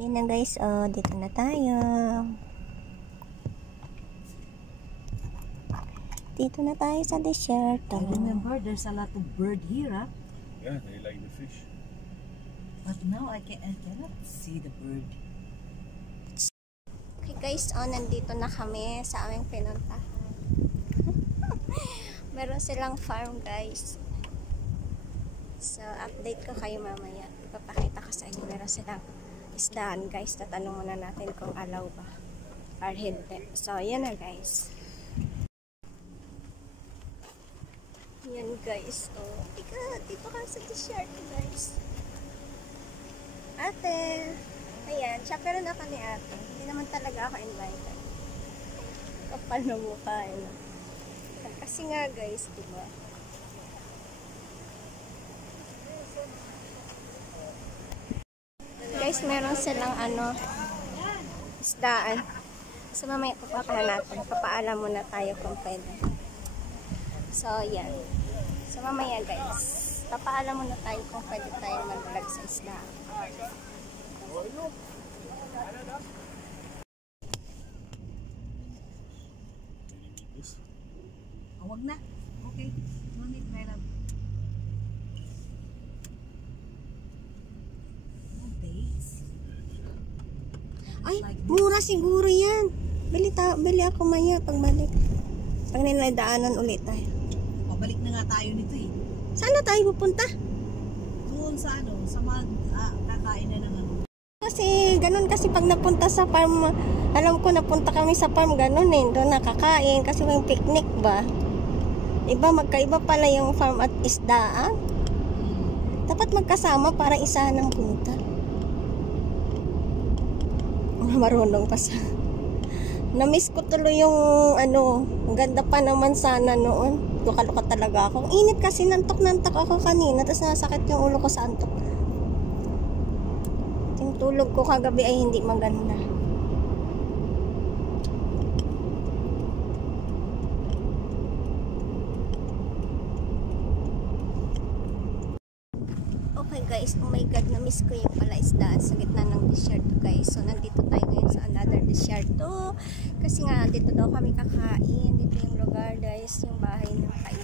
Yun na guys, oh, dito na tayo. Dito na tayo sa desert. I remember there's a lot of bird here, huh? Yeah, they like the fish. But now I cannot see the bird. Okay guys, oh, nandito na kami sa aming pinuntahan. Meron silang farm guys. So, update ko kayo mamaya. Ipapakita ko sa inyo. Meron silang isdaan guys. Tatanong muna natin kung alaw ba or hindi. So, yan na guys. Yan guys. Oh, ika, dito ka sa t-shirt guys. Ate. Ayan, chaperon ako ni ate. Hindi naman talaga ako invited. Kapal na mukha eh. Kasi nga guys, diba? Guys, meron silang isdaan. So mamaya papapahan natin. Papaalam muna tayo kung pwede. So yan. So mamaya guys, papaalam muna tayo kung pwede tayo mag-vlog sa isdaan. Huwag na. Okay. No need, my love. No dates. Ay, mura siguro yan. Bili ako maya pagbalik. Pag niladaanan ulit tayo. Pabalik na nga tayo nito eh. Saan na tayo pupunta? Doon sa sa mga kakain na ng Kasi ganun kasi pag napunta sa farm, alam ko napunta kami sa farm ganun eh. Doon nakakain kasi may picnic ba? Iba, magkaiba pala yung farm at isdaan. Dapat magkasama para isa ng punta. Marunong pa sa. Na-miss ko tuloy yung ang ganda pa naman sana noon. Luka-luka talaga ako. Ang init kasi, nantok ako kanina. Tapos nasakit yung ulo ko sa antok. Yung tulog ko kagabi ay hindi maganda. Okay guys, oh my god, na-miss ko yung palaisdaan sa gitna ng desert guys. So nandito tayo ngayon sa another desert to. Kasi nga dito daw kami kakain. Dito yung lugar guys, yung bahay ng kain.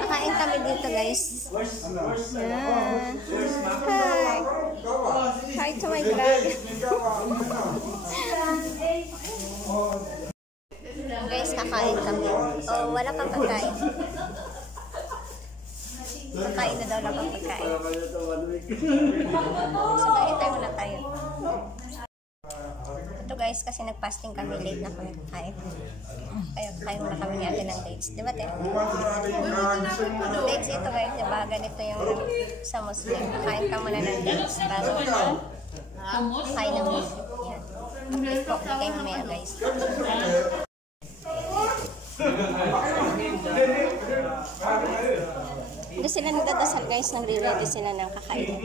Nakain kami dito guys. Yan. Hi. Hi to my vlog. Guys, kakain kami. Oh, wala pang pagkain. Kakain na daw lang pang pagkain. So, tayo muna tayo. Ito guys, kasi nag-fasting kami, late na kami kakain. Kaya muna kami ni ate ng dates. Diba, te? Dates ito guys, diba? Ganito yung sa Muslim. Kakain ka muna ng dates bago kakain ng Muslim. Yan. Update po kayo mamaya guys. Hindi sila nagdadasal guys, nagre-ready sila ng kakain.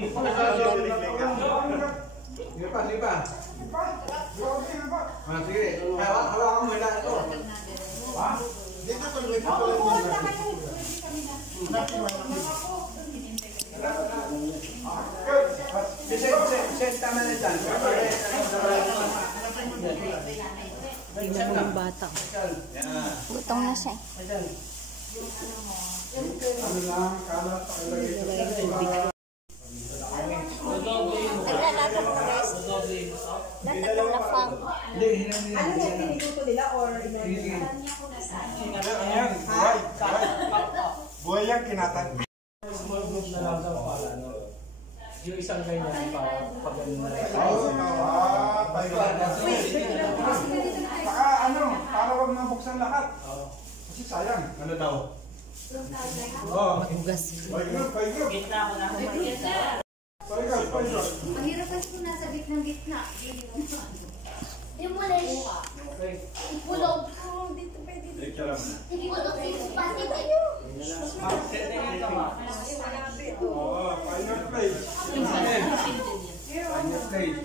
tingnan mo yung bata. Gutong na siya. Naglalata po guys. Natatang na farm. Ano na pinituto nila or buhay yung kinatan. Small group na lang sa pala, no? Yung isang ganyan para pag Saka para wag mabuksan lahat. Kasi sayang. Ano daw? Oh. Ugas. Paigap, paigap. Gitna ko na. Paigap, paigap. Mahirap kasi kung nasa gitna. Hindi mo na ipulog. Dito pwede. Dito lang. Ipulog dito pa. Di ba yun? Oo, paigap plate. Paigap plate.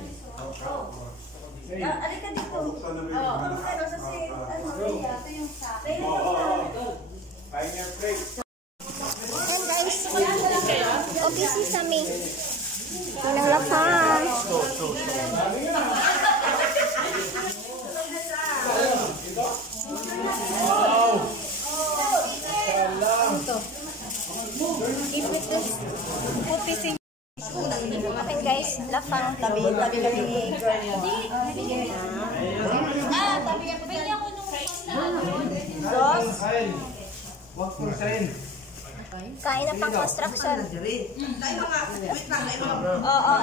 Alika dito. Buksan na ba yung Ano sa si, ano, ito yung sa. Paigap plate. Ayan guys. O, busy sa me. Yan ang lapang. Okay guys, lapang. Tabi kami ni girl mo. Wag po sign. Kain na pang construction. Wait lang. Oo.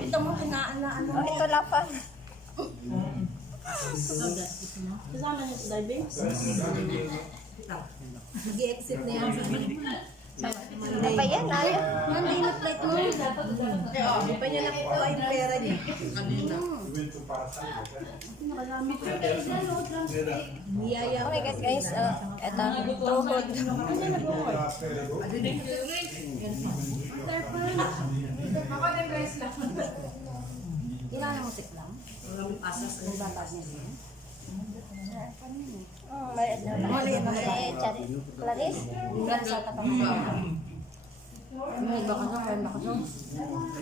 Ito mo ano. Oh, ito lapang. Kasama niyo sa diving? Nag-exit na yan. Ano ba yan? Ayaw. Hindi na flight mo. Di pa niya nakuha yung pera niya. Kanina. Niyaya. Okay guys. Ito. Tuhod. Kailangan mo tik lang. Maraming asas ang batas niya. Maliit. Clarice? Clarice sa tapang ba? May iba ka na, kaya baka na.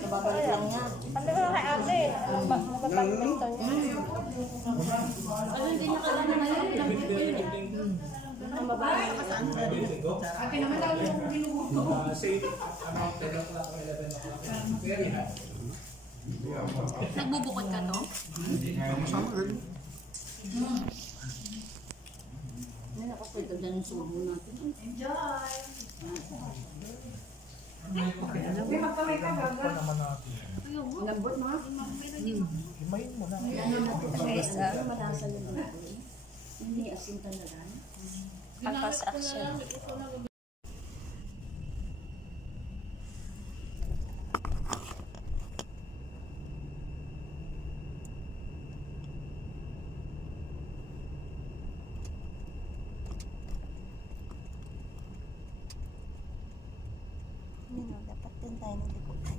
Nababalik lang niya. Ano ba kay ate? Mapag-badminton. Ano hindi na kailangan na lang. Ang babae. Akin naman lang yung binubuto. Say, around 10 o'clock or 11 o'clock. Very high. Nagbubukod ka to? Ano nakapwede dyan yung subo natin? Enjoy! Lambot mga? Guys, Malasa lang dito. Hindi asin talaga. pang construction. Dapat din tayo ng likutan.